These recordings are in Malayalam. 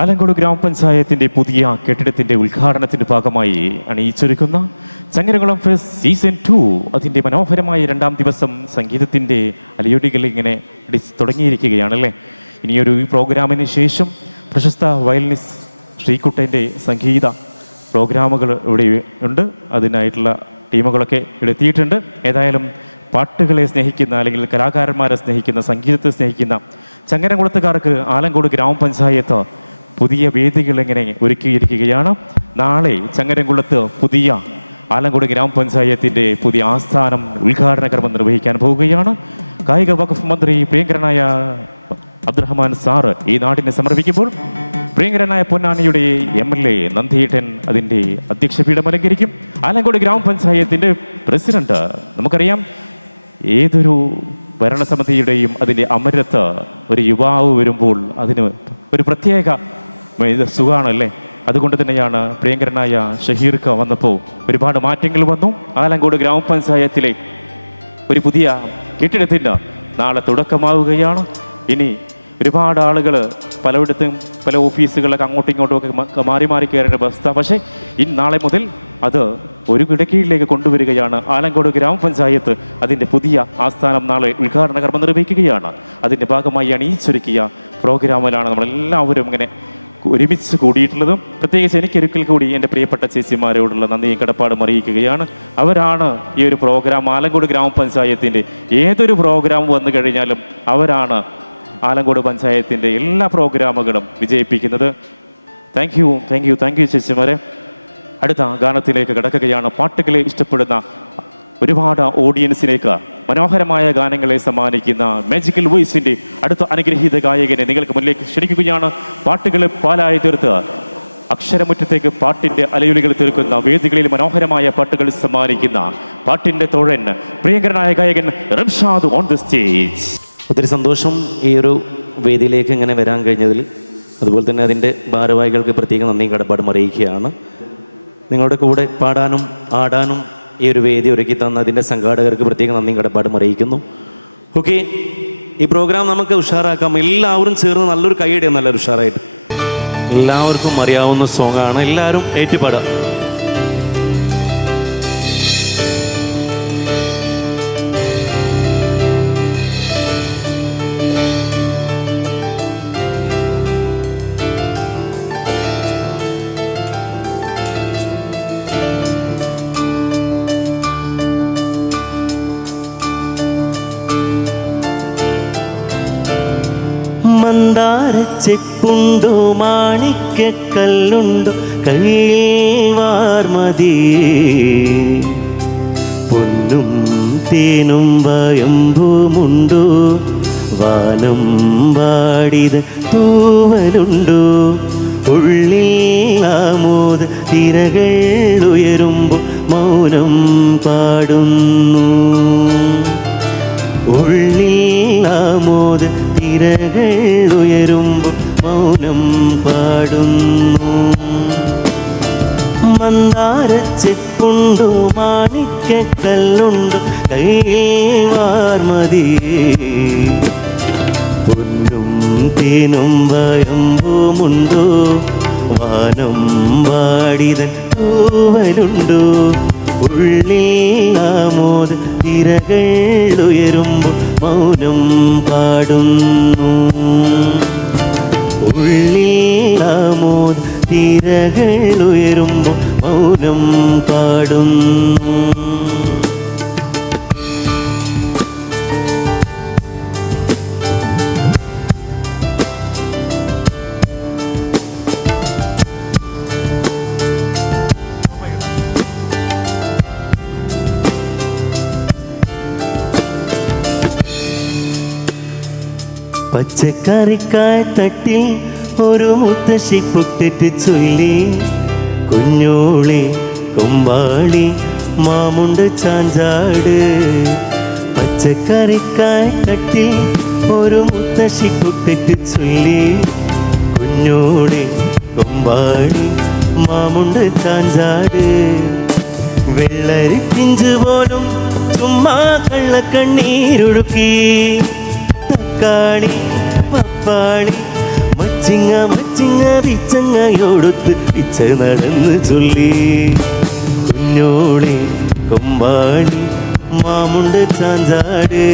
ആലങ്കോട് ഗ്രാമപഞ്ചായത്തിന്റെ പുതിയ കെട്ടിടത്തിന്റെ ഉദ്ഘാടനത്തിന്റെ ഭാഗമായി അണിയിച്ചൊരുക്കുന്ന ചങ്ങരകുളം ഫെസ്റ്റ് സീസൺ ടു അതിന്റെ മനോഹരമായ രണ്ടാം ദിവസം സംഗീതത്തിന്റെ അലയൊടികൾ ഇങ്ങനെ അടിച്ച് തുടങ്ങിയിരിക്കുകയാണല്ലേ? ഇനിയൊരു ഈ പ്രോഗ്രാമിന് ശേഷം പ്രശസ്ത വയലിനിസ്റ്റ് ശ്രീകുട്ടന്റെ സംഗീത പ്രോഗ്രാമുകൾ ഇവിടെ ഉണ്ട്. അതിനായിട്ടുള്ള ടീമുകളൊക്കെ ഇവിടെ എത്തിയിട്ടുണ്ട്. ഏതായാലും പാട്ടുകളെ സ്നേഹിക്കുന്ന അല്ലെങ്കിൽ കലാകാരന്മാരെ സ്നേഹിക്കുന്ന സംഗീതത്തെ സ്നേഹിക്കുന്ന ചങ്ങരംകുളത്തുകാർക്ക് ആലങ്കോട് ഗ്രാമപഞ്ചായത്ത് പുതിയ വേദികൾ ഇങ്ങനെ ഒരുക്കിയിരിക്കുകയാണ്. നാളെ ചങ്ങരംകുളത്ത് പുതിയ ആലങ്കോട് ഗ്രാമപഞ്ചായത്തിന്റെ പുതിയ ആസ്ഥാനം ഉദ്ഘാടന കർമ്മം നിർവഹിക്കാൻ പോവുകയാണ്. കായിക വകുപ്പ് മന്ത്രി പ്രിയങ്കരനായ അബ്ദുറഹ്മാൻ സാറ് ഈ നാടിനെ സമർപ്പിക്കുമ്പോൾ പ്രിയങ്കരനായ പൊന്നാനിയുടെ എം എൽ എ നന്ദിയേട്ടൻ അതിന്റെ അധ്യക്ഷപീഠം അലങ്കരിക്കും. ആലങ്കോട് ഗ്രാമപഞ്ചായത്തിന്റെ പ്രസിഡന്റ് നമുക്കറിയാം ഏതൊരു ഭരണസമിതിയുടെയും അതിന്റെ അമരത്ത് ഒരു യുവാവ് വരുമ്പോൾ അതിന് ഒരു പ്രത്യേക ഇത് സുഖമാണല്ലേ അതുകൊണ്ട് തന്നെയാണ് പ്രിയങ്കരനായ ഷഹീർക്ക് വന്നപ്പോൾ ഒരുപാട് മാറ്റങ്ങൾ വന്നു. ആലങ്കോട് ഗ്രാമപഞ്ചായത്തിലെ ഒരു പുതിയ കെട്ടിടത്തിന് നാളെ തുടക്കമാവുകയാണ്. ഇനി ഒരുപാട് ആളുകൾ പലയിടത്തും പല ഓഫീസുകളിലൊക്കെ അങ്ങോട്ടും ഇങ്ങോട്ടും ഒക്കെ മാറി മാറി കയറേണ്ട അവസ്ഥ. പക്ഷേ ഇനി നാളെ മുതൽ അത് ഒരു കിടക്കീഴിലേക്ക് കൊണ്ടുവരികയാണ് ആലങ്കോട് ഗ്രാമപഞ്ചായത്ത്. അതിന്റെ പുതിയ ആസ്ഥാനം നാളെ ഉദ്ഘാടന കർമ്മം നിർവഹിക്കുകയാണ്. അതിന്റെ ഭാഗമായി അണിയിച്ചൊരുക്കിയ പ്രോഗ്രാമിലാണ് നമ്മളെല്ലാവരും ഇങ്ങനെ ഒരുമിച്ച് കൂടിയിട്ടുള്ളതും പ്രത്യേകിച്ച് എനിക്കൊരിക്കൽ കൂടി എന്റെ പ്രിയപ്പെട്ട ചേച്ചിമാരോടുള്ള നന്ദിയും കടപ്പാടും അറിയിക്കുകയാണ്. അവരാണ് ഈ ഒരു പ്രോഗ്രാം ആലങ്കോട് ഗ്രാമപഞ്ചായത്തിന്റെ ഏതൊരു പ്രോഗ്രാം വന്നു കഴിഞ്ഞാലും അവരാണ് ആലങ്കോട് പഞ്ചായത്തിന്റെ എല്ലാ പ്രോഗ്രാമുകളും വിജയിപ്പിക്കുന്നത്. Thank you thank you thank you ചേച്ചിമാരെ. അടുത്ത ഗാനത്തിലേക്ക് കിടക്കുകയാണ്. പാട്ടുകളെ ഇഷ്ടപ്പെടുന്ന ഒരുപാട് ഓഡിയൻസിലേക്ക് മനോഹരമായ ഗാനങ്ങളെ സമ്മാനിക്കുന്ന മാജിക്കൽ വോയിസിന്റെ അടുത്ത അനുഗ്രഹീത ഗായകനെ നിങ്ങൾക്ക് മുന്നിലേക്ക് ക്ഷണിക്കുകയാണ്. പാട്ടുകളെ പാലായി തീർത്ത് അക്ഷരമുറ്റത്തേക്ക് പാട്ടിന്റെ അലയൊലികൾ തീർക്കുന്ന വേദികളിൽ മനോഹരമായ പാട്ടുകൾ സമ്മാനിക്കുന്ന പാട്ടിന്റെ തോഴൻ പ്രിയങ്കരനായ ഗായകൻ റംഷാദ് ഓൺ ദ സ്റ്റേജ് ഒത്തിരി സന്തോഷം ഈ ഒരു വേദിയിലേക്ക് ഇങ്ങനെ വരാൻ കഴിഞ്ഞതിൽ. അതുപോലെ തന്നെ അതിന്റെ ഭാരവാഹികൾക്ക് പ്രത്യേകം നന്ദി കടപ്പാടും അറിയിക്കുകയാണ്. നിങ്ങളുടെ കൂടെ പാടാനും ആടാനും ഈ ഒരു വേദി ഒരുക്കി തന്ന അതിന്റെ സംഘാടകർക്ക് പ്രത്യേക നന്ദി കടപ്പാടും അറിയിക്കുന്നു. ഓക്കെ ഈ പ്രോഗ്രാം നമുക്ക് ഉഷാറാക്കാം. എല്ലാവരും ചേർന്ന് നല്ലൊരു കൈയടിയാണ് നല്ലൊരു ഉഷാറായിട്ട്. എല്ലാവർക്കും അറിയാവുന്ന സോങ്ങാണ് എല്ലാവരും ഏറ്റുപാടുക. മന്ദാരച്ചെപ്പുണ്ടോ മാണിക്കല്ലുണ്ടോ കയ്യിൽ വാർമതി. പൊന്നും തേനും വയമ്പുമുണ്ടോ? വാനം വാടിത് തൂവലുണ്ടോ? ഉള്ളിൽ ആമോദ തിരകൾ ഉയരുമ്പോൾ മൗനം പാടുന്നു. ഉള്ളിൽ ആമോദ തിരകൾ ഉയരുമ്പോൾ മൗനം പാടുന്നു മന്ദാരച്ചെപ്പുണ്ടോ മാണിക്കല്ലുണ്ടോ കയ്യിൽ വാർമതി പൊന്നും തേനും വയമ്പുമുണ്ടോ വാനം വാടിതൻ തൂവലുണ്ടോ ഉള്ളിൽ ആമോദ തിരകൾ ഉയരുമ്പോൾ മൗനം പാടുന്നു. ഉള്ളിൽ ആമോദ് തിരകൾ ഉയരുമ്പോൾ മൗനം പാടുന്നു. പച്ചക്കറിക്കായ തട്ടിൽ ഒരു മുത്തശ്ശി പൊട്ടിട്ട് ചൊല്ലി. കുഞ്ഞോളി കൊമ്പാളി മാമുണ്ട് ചാഞ്ചാട്. പച്ചക്കറിക്കായ തട്ടിൽ ഒരു മുത്തശ്ശി പൊട്ടിട്ട് ചൊല്ലി. കുഞ്ഞോളി കൊമ്പാളി മാമുണ്ട് ചാഞ്ചാട്. വെള്ളരി പിഞ്ചു പോലും ചുമ്മാ കള്ളക്കണ്ണീരൊഴുക്കി. തക്കാളി പപ്പാളി മച്ചിങ്ങ മച്ചിങ്ങ പിച്ചങ്ങയോടൊത്ത് പിച്ച നടന്ന് ചൊല്ലി. കുഞ്ഞോളി കൊമ്പാളി മാമുണ്ട് ചാഞ്ചാട്.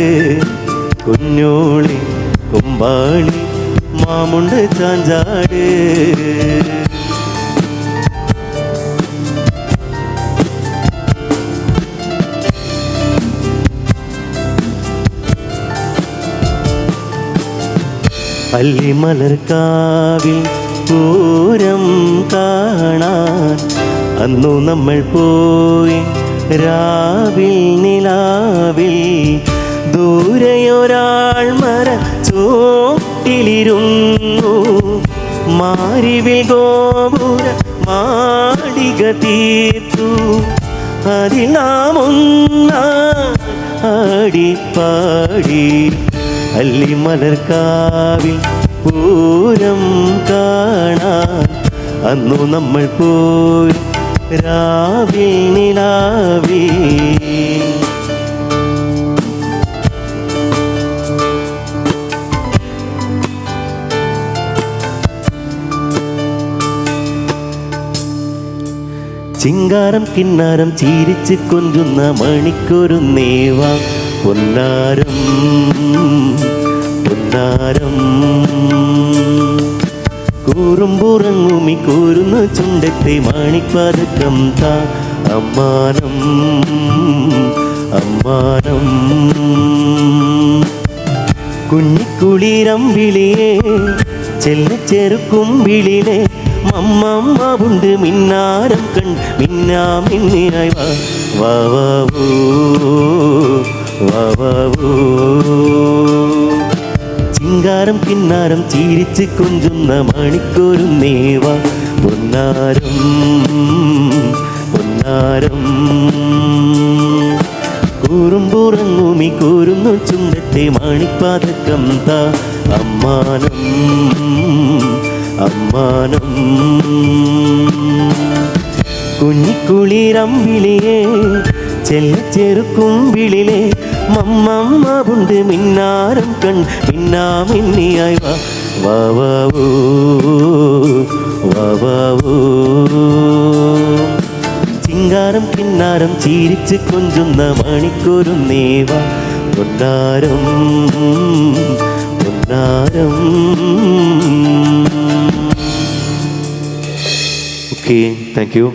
കുഞ്ഞോളി കൊമ്പാളി മാമുണ്ട് ചാഞ്ചാട്. പള്ളിമലർക്കാവിൽ പൂരം കാണാൻ അന്നു നമ്മൾ പോയി രാവിൽ നിലാവിൽ ദൂരെയൊരാൾ മര ചോട്ടിലിരുന്നു. മാരിവിൽ ഗോപുര മാടിക തീർത്തു. അതിൽ ആടിപ്പാടി അല്ലിമലർക്കാവിൽ പൂരം കാണാൻ അന്നു നമ്മൾ പോയി രാവിൽ നിലാവി ചിങ്കാരം കിന്നാരം ചീരിച്ച് കൊഞ്ചുന്ന മണിക്കൊരു നേവ. പൊന്നാരം പൊന്നാരം. കൂറുമ്പുറങ്ങുമി കൂറുന്ന ചുണ്ടത്തെ മാണിപ്പതക്കം താ അമ്മാനം അമ്മാനം. കുഞ്ഞിക്കുളിരമ്പിളിയെ മമ്മമ്മ ഉണ്ട് മിന്നാരം കൺ മിന്നാ മിന്നിനായി വാ വാ വാ. ചിങ്കാരം കിന്നാരം ചീരിച്ച് കൊഞ്ചുന്ന മണിക്കൊരു നേവ പൊന്നാരം പൊന്നാരം. കൂറുമ്പൂറങ്ങൂമി കൂറുന്നു ചുണ്ടത്തെ മാണിപ്പാതക്കം താ. അമ്മാനം അമ്മാനം. ചെല്ലിച്ചെറുക്കും ചെല്ലച്ചെറുക്കുമ്പിളിലെ മമ്മമ്മവുണ്ട് മിന്നാരം കൺ മിന്നാ മിന്നിയായി വാ വാ വാ വൂ, വാ വാ വൂ. ചിങ്കാരം കിന്നാരം ചീരിച്ച് കൊഞ്ചുന്ന മണിക്കൊരു നേവ പൊന്നാരം പൊന്നാരം ഓക്കെ താങ്ക് യു